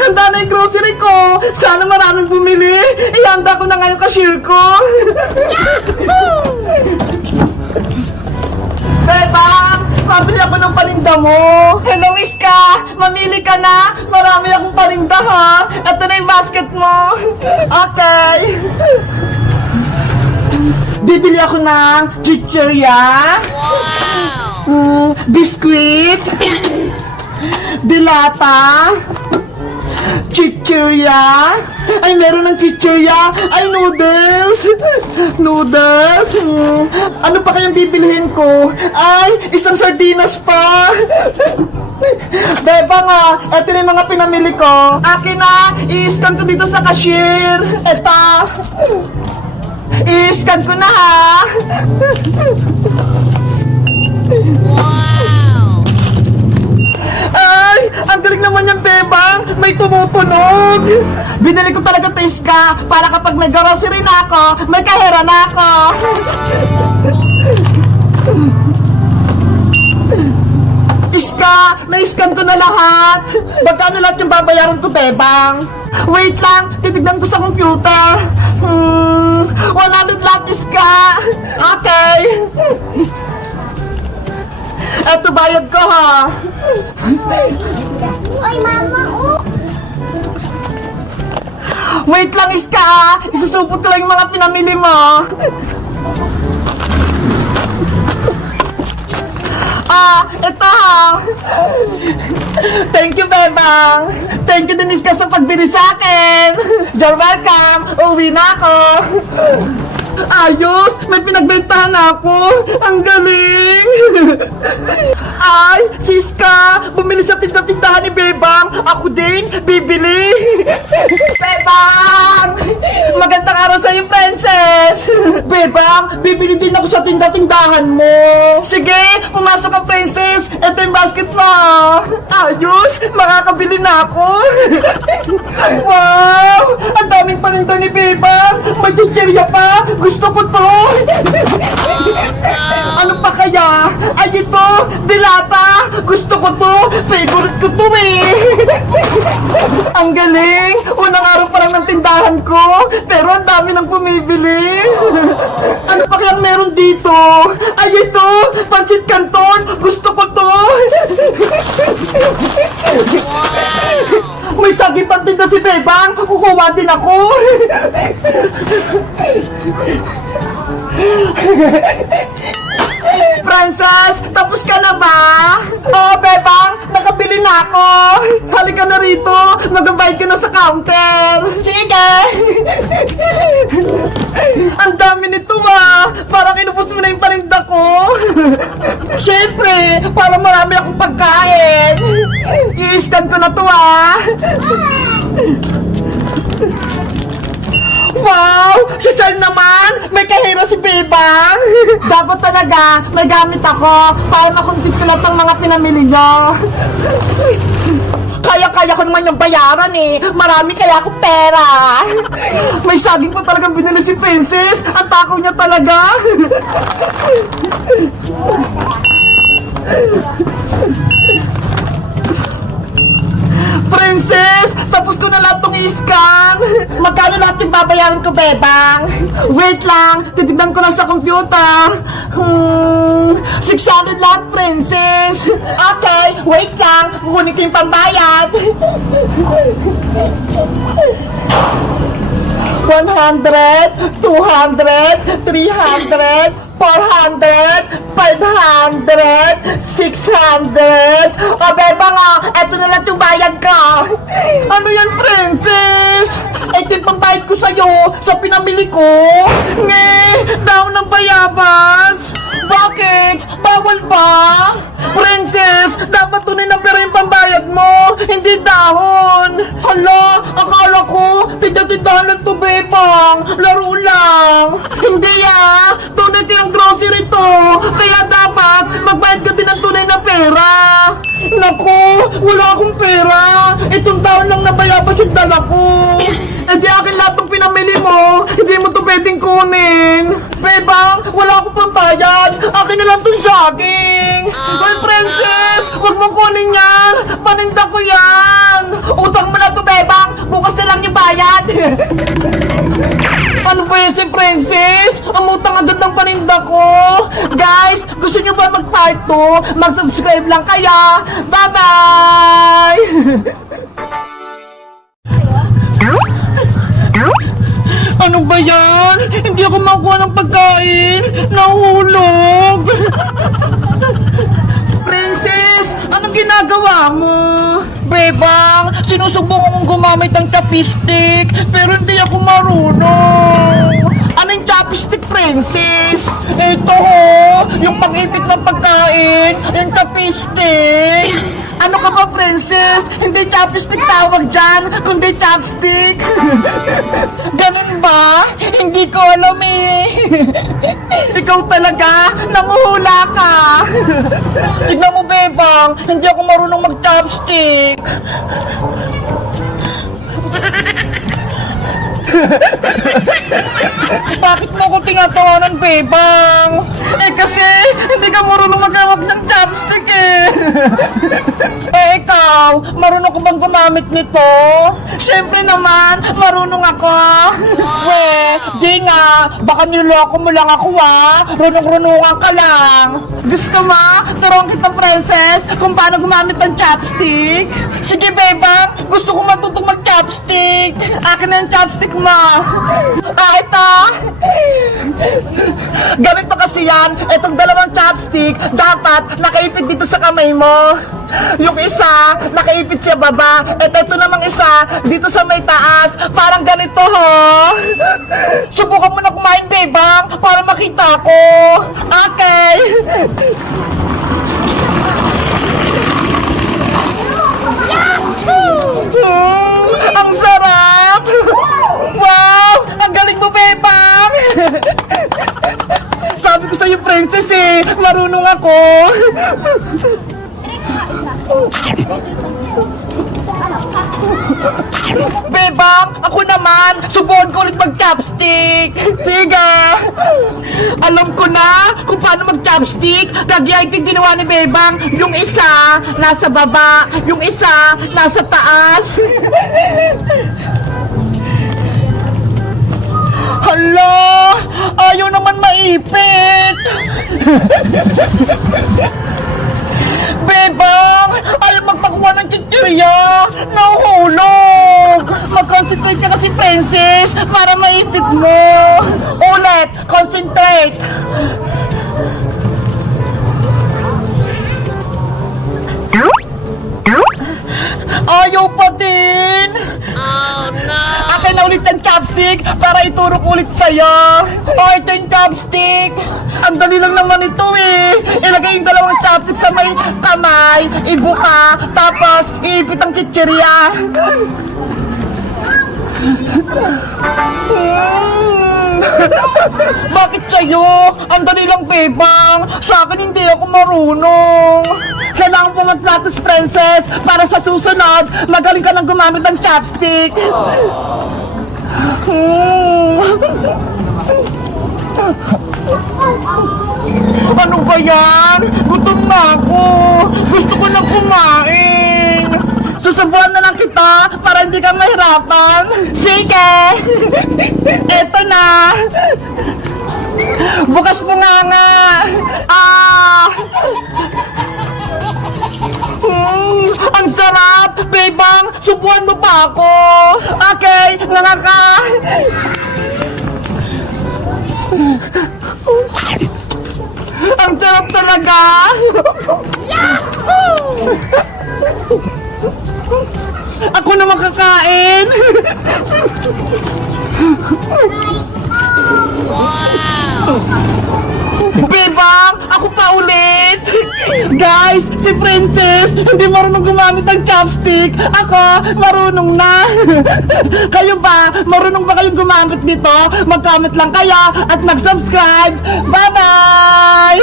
Handa na yung grocery ko. Sana maraming bumili. Ihanda ko na nga yung cashier ko. Bebang, mabili ako ng paninda mo. Hello, Iska. Mamili ka na. Marami akong paninda, ha. Ito na yung basket mo. Okay. Bibili ako ng chichirya. Biskuit. Dilata. Chichirya. Ay, meron ng chichirya. Ay, noodles. Noodles. Ano pa kayang bibilihin ko? Ay, isang sardinas pa. Beba nga, eto na yung mga pinamili ko. Akin na, i-scan ko dito sa cashier. Eto. I-scan ko na, ha. Wow! Ay, ang galing naman yung bebang. May tumutunog. Binili ko talaga to, Iska, para kapag may grocery na ako, may kahera na ako. Iska, na-scan ko na lahat. Magkano lahat yung babayaran ko, bebang? Wait lang, titignan ko sa computer. 100 lahat, Iska. Okay. Eto bayad ko, ha. Ay, mama, oh. Wait lang, Iska. Isusupot ko lang yung mga pinamili mo. Ito, ha. Thank you, bebang. Thank you din, Iska, sa pagbili sa akin. You're welcome. Uwi na ako. Ayos! May pinagbentahan ako! Ang galing! Ay! Siska! Bumili sa tinda-tindahan ni Bebang! Ako din! Bibili! Bebang! Magandang araw sa'yo, Princess! Bebang! Bibili din ako sa tinda-tindahan mo! Sige! Pumasok ka, Princess! Ito yung basket mo! Ayos! Makakabili na ako! Wow! Ang daming paninda ni Bebang! May chichirya pa! Gusto ko to! Ano pa kaya? Ay, ito! Dilata! Gusto ko to! Favorite ko to, eh! Ang galing! Unang araw pa lang ng tindahan ko! Pero ang dami nang bumibili! Ano pa kayang meron dito? Ay, ito! Pansit Canton! Gusto ko to! May saging pantinda si Bebang! Kukuha din ako! Frances, tapos ka na ba? Oo, Bebang, nakabili na ako. Halika na rito, magbabayad ka na sa counter. Sige. Ang dami nito, ma. Parang inubos mo na yung paninda ko. Siyempre, para marami akong pagkain. I-scan ko na to, ah. Wow! Si Charm naman! May kahira si Bebang! Dapat talaga, may gamit ako para makumpit ko lahat ng mga pinamili nyo. Kaya-kaya ko naman yung bayaran, eh. Marami kaya akong pera. May saging pa talagang binili si Princess. Ang takaw niya talaga. Princess, tapos ko na lahat tong i-scan. Magkano lahat yung babayaran ko, Bebang? Wait lang, titignan ko lang sa computer. 600 lahat, Princess. Okay, wait lang. Kukunin ko yung pambayad. 100, 200, 300, 400, 500, 600. O, Bebang, eto na lang yung bayad ko. Ano yan, Princess? Ito yung pambayad ko sa'yo sa pinamili ko. Daw ng bayabas. Bakit? Bawal ba? Princess, dapat tunay na pera yung pambayad mo, hindi dahon. Hala, akala ko, tinda-tindahan lang to, Bebang. Laro lang. Hindi, tunay ko yung grocery to. Kaya dapat magbayad ka din ng tunay na pera. Naku, wala akong pera. Itong taon lang na bayabas yung dala ko. Eh di akin lahat ng pinamili mo. Hindi mo to pwedeng kunin. Bebang, wala akong pambayad. Akin na lang tong saging. Well, Princess, huwag mo kunin yan. Paninda ko yan. Utang mo na to, Princess, umutang agad ng paninda ko. Guys, gusto nyo ba mag-part 2? Mag-subscribe lang kaya. Bye-bye! Ano ba yan? Hindi ako makuha ng pagkain. Nahulog. Princess, anong ginagawa mo? Bebang, sinusubong akong gumamit ng chopstick, pero hindi ako marunong. Anong chopstick, Princess? Ito ho, yung pag-ipit ng pagkain, yung chopstick. Ano ka ba, Princess? Hindi chopstick tawag dyan, kundi chopstick. Ganun ba? Hindi ko alam eh. Ikaw talaga, nanguhula ka. Tignan mo, Bebang, hindi ako marunong mag-chopstick. Bakit mo ko tinatawanan, Bebang? Kasi hindi ka marunong maghawak ng chopstick eh. Ikaw, marunong ko bang gumamit nito? Siyempre naman, marunong ako. Di nga, baka niloloko mo lang ako runong-runungan ka lang. Gusto mo? Turuan kita, Princess, kung paano gumamit ng chopstick? Sige, Bebang, gusto ko matutong mag-chopstick. Akin na yung chopstick mo. Ito. Ganito kasi yan, itong dalawang chopstick, dapat nakaipit dito sa kamay mo. Yung isa, nakaipit sa baba. Ito namang isa, dito sa may taas. Parang ganito ho. Subukan mo na kumain, Bebang, para makita ko. Okay. Ang sarap! Wow! Ang galing mo, Bebang! Sabi ko sa'yo, Princess eh, marunong ako. Bebang, ako naman, subukan ko ulit mag-chopstick. Sige. Alam ko na kung paano mag-chopstick. Kagaya yung ginawa ni Bebang. Yung isa, nasa baba. Yung isa, nasa taas. Hala, ayaw naman maipit. Bebang, ayaw magpakuha ng chichirya. Nahuhulog. Mag-concentrate ka kasi, Princess, para maipit mo. Ulit, concentrate. Ayaw pa din. Oh no. Akin na ulit yung chopstick para iturok ulit sa'yo. Ito yung chopstick. Ang dali lang naman ito eh. Ilagay yung dalawang chopstick sa may kamay, ibuka, tapos iipit ang chichirya. Bakit sa'yo? Ang dali lang, Bebang. Sa akin hindi ako marunong. Kailangan mo mag-practice, Princess, para sa susunod, magaling ka nang gumamit ng chopstick. Ano ba yan? Gutom na ako. Gusto ko na kumain. Susubuan na lang kita para hindi ka mahirapan. Sige. Eto na. Bukas mo nga. Ang sarap! Bebang, subuan mo pa ako! Okay, nangaka! Ang sarap talaga! Ako na makakain! Bebang, ako pa ulit! Guys, si Princess hindi marunong gumamit ng chopstick. Ako, marunong na. Kayo ba? Marunong ba kayong gumamit nito? Mag-comment lang kayo at mag-subscribe. Bye-bye!